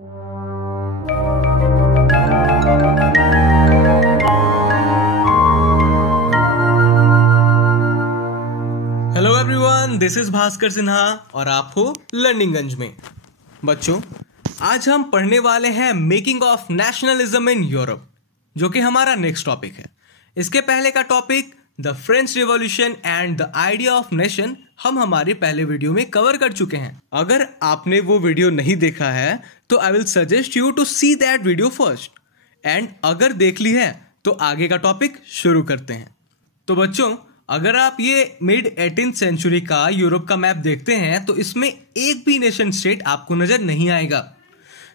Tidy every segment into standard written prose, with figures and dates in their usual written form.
Hello everyone, this is Bhaskar Sinha और आप हो लर्निंगगंज में। बच्चों, आज हम पढ़ने वाले हैं making of nationalism in Europe, जो कि हमारा नेक्स्ट टॉपिक है। इसके पहले का topic the French revolution and the idea of nation हम हमारे पहले वीडियो में कवर कर चुके हैं। अगर आपने वो वीडियो नहीं देखा है तो I will suggest you to see that video first, and अगर देख ली है तो आगे का टॉपिक शुरू करते हैं। तो बच्चों, अगर आप ये मिड 18th सेंचुरी का यूरोप का मैप देखते हैं तो इसमें एक भी नेशन स्टेट आपको नजर नहीं आएगा।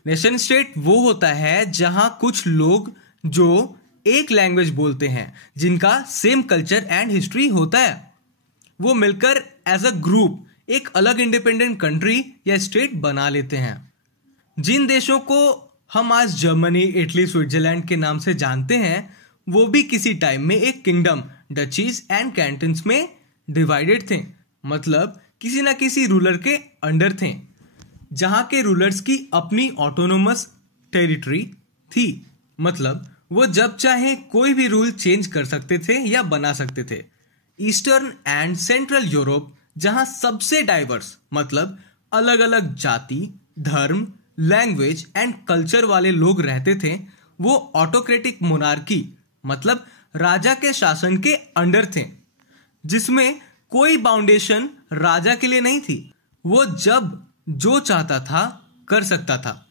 नेशन स्टेट वो होता है जहां कुछ लोग जो एक लैंग्वेज बोलते हैं, जिनका सेम कल्चर एंड हिस्ट्री होता है, वो मिलकर एज अ ग्रुप एक अलग इंडिपेंडेंट कंट्री या स्टेट बना लेते हैं। जिन देशों को हम आज जर्मनी, इटली, स्विट्जरलैंड के नाम से जानते हैं, वो भी किसी टाइम में एक किंगडम, डचीज एंड कैंटन्स में डिवाइडेड थे, मतलब किसी ना किसी रूलर के अंडर थे, जहां के रूलर्स की अपनी ऑटोनोमस टेरिटरी थी। मतलब वो जब चाहे कोई भी रूल चेंज कर सकते थे या बना सकते थे। ईस्टर्न एंड सेंट्रल यूरोप, जहां सबसे डाइवर्स, मतलब अलग अलग जाति, धर्म, लैंग्वेज एंड कल्चर वाले लोग रहते थे, वो ऑटोक्रेटिक मोनार्की, मतलब राजा के शासन के अंडर थे, जिसमें कोई बाउंडेशन राजा के लिए नहीं थी। वो जब जो चाहता था कर सकता था।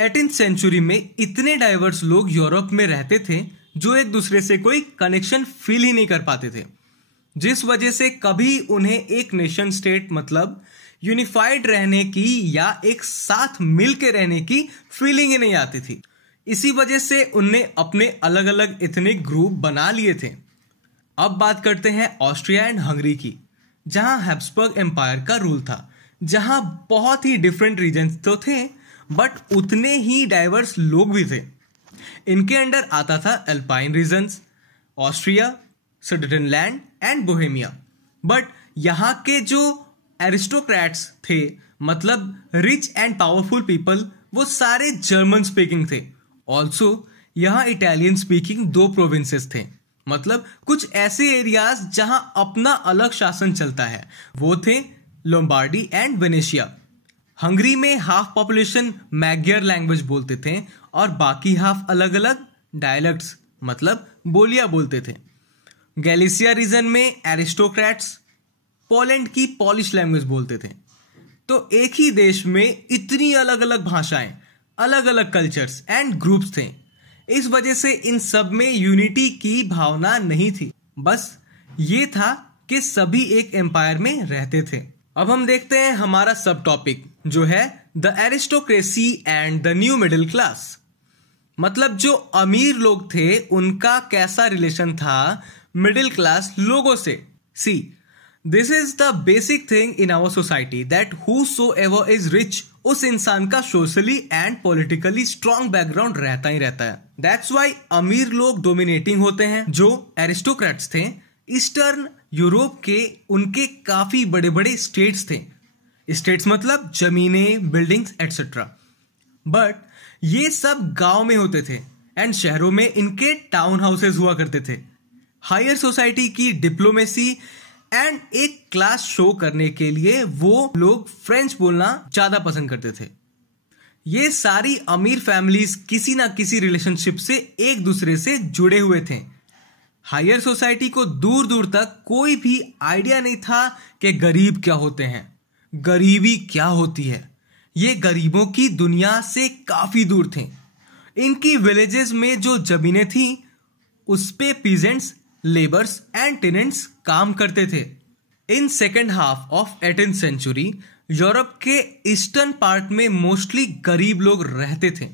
18th सेंचुरी में इतने डाइवर्स लोग यूरोप में रहते थे जो एक दूसरे से कोई कनेक्शन फील ही नहीं कर पाते थे, जिस वजह से कभी उन्हें एक नेशन स्टेट, मतलब यूनिफाइड रहने की या एक साथ मिल के रहने की फीलिंग ही नहीं आती थी। इसी वजह से उनने अपने अलग अलग एथनिक ग्रुप बना लिए थे। अब बात करते हैं ऑस्ट्रिया एंड हंगरी की, जहां हैब्सबर्ग एम्पायर का रूल था, जहां बहुत ही डिफरेंट रीजन्स तो थे बट उतने ही डाइवर्स लोग भी थे। इनके अंडर आता था Alpine regions, Austria, Sudetenland and Bohemia. But यहाँ के जो एरिस्टोक्रेट्स थे, मतलब रिच एंड पावरफुल पीपल, वो सारे जर्मन स्पीकिंग थे। ऑल्सो यहाँ इटालियन स्पीकिंग 2 प्रोविंसेस थे, मतलब कुछ ऐसे एरियाज जहां अपना अलग शासन चलता है, वो थे लोम्बार्डी एंड वेनेशिया। हंगरी में हाफ पॉपुलेशन मैग्यर लैंग्वेज बोलते थे और बाकी हाफ अलग अलग डायलेक्ट्स, मतलब बोलियां बोलते थे। गैलिसिया रीजन में एरिस्टोक्रेट्स पोलैंड की पॉलिश लैंग्वेज बोलते थे। तो एक ही देश में इतनी अलग अलग भाषाएं, अलग अलग कल्चर्स एंड ग्रुप्स थे। इस वजह से इन सब में यूनिटी की भावना नहीं थी, बस ये था कि सभी एक एम्पायर में रहते थे। अब हम देखते हैं हमारा सब टॉपिक, जो है the aristocracy and the new middle class. मतलब जो अमीर लोग थे उनका कैसा रिलेशन था मिडिल क्लास लोगों से। See, this is the basic thing in our society, that whosoever is rich, उस इंसान का socially and politically strong background रहता ही रहता है। दैट्स वाई अमीर लोग डोमिनेटिंग होते हैं। जो एरिस्टोक्रेट्स थे, ईस्टर्न यूरोप के उनके काफी बड़े बड़े स्टेट्स थे। स्टेट्स मतलब जमीनें, बिल्डिंग्स एटसेट्रा। बट ये सब गांव में होते थे एंड शहरों में इनके टाउन हाउसेस हुआ करते थे। हायर सोसाइटी की डिप्लोमेसी एंड एक क्लास शो करने के लिए वो लोग फ्रेंच बोलना ज्यादा पसंद करते थे। ये सारी अमीर फैमिलीज किसी ना किसी रिलेशनशिप से एक दूसरे से जुड़े हुए थे। हायर सोसाइटी को दूर दूर तक कोई भी आइडिया नहीं था कि गरीब क्या होते हैं, गरीबी क्या होती है। ये गरीबों की दुनिया से काफी दूर थे। इनकी विलेजेस में जो जमीनें थी उस पे पीजेंट्स, लेबर्स एंड टेनेंट्स काम करते थे। In second half of 18th century Europe के ईस्टर्न पार्ट में मोस्टली गरीब लोग रहते थे।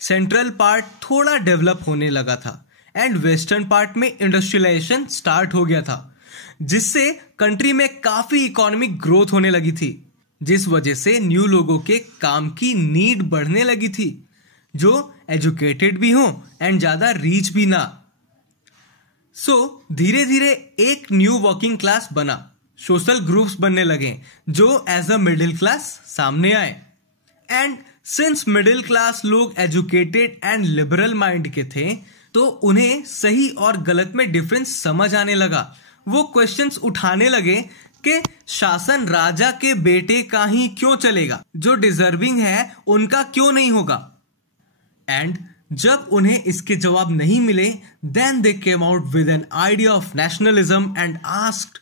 सेंट्रल पार्ट थोड़ा डेवलप होने लगा था एंड वेस्टर्न पार्ट में इंडस्ट्रियलाइजेशन स्टार्ट हो गया था, जिससे कंट्री में काफी इकोनॉमिक ग्रोथ होने लगी थी, जिस वजह से न्यू लोगों के काम की नीड बढ़ने लगी थी, जो एजुकेटेड भी हो एंड ज्यादा रीच भी ना। धीरे धीरे एक न्यू वर्किंग क्लास बना, सोशल ग्रुप्स बनने लगे जो एज अ मिडिल क्लास सामने आए। एंड सिंस मिडिल क्लास लोग एजुकेटेड एंड लिबरल माइंड के थे, तो उन्हें सही और गलत में डिफरेंस समझ आने लगा। वो क्वेश्चंस उठाने लगे कि शासन राजा के बेटे का ही क्यों चलेगा, जो डिजर्विंग है उनका क्यों नहीं होगा। एंड जब उन्हें इसके जवाब नहीं मिले, then they came out with an idea of nationalism and asked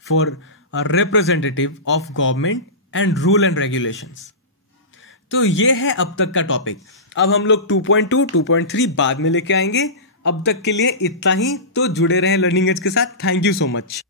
for a representative of government and rule and regulations. तो ये है अब तक का टॉपिक। अब हम लोग 2.2, 2.3 बाद में लेके आएंगे। अब तक के लिए इतना ही। तो जुड़े रहें लर्निंग एज के साथ। Thank you so much.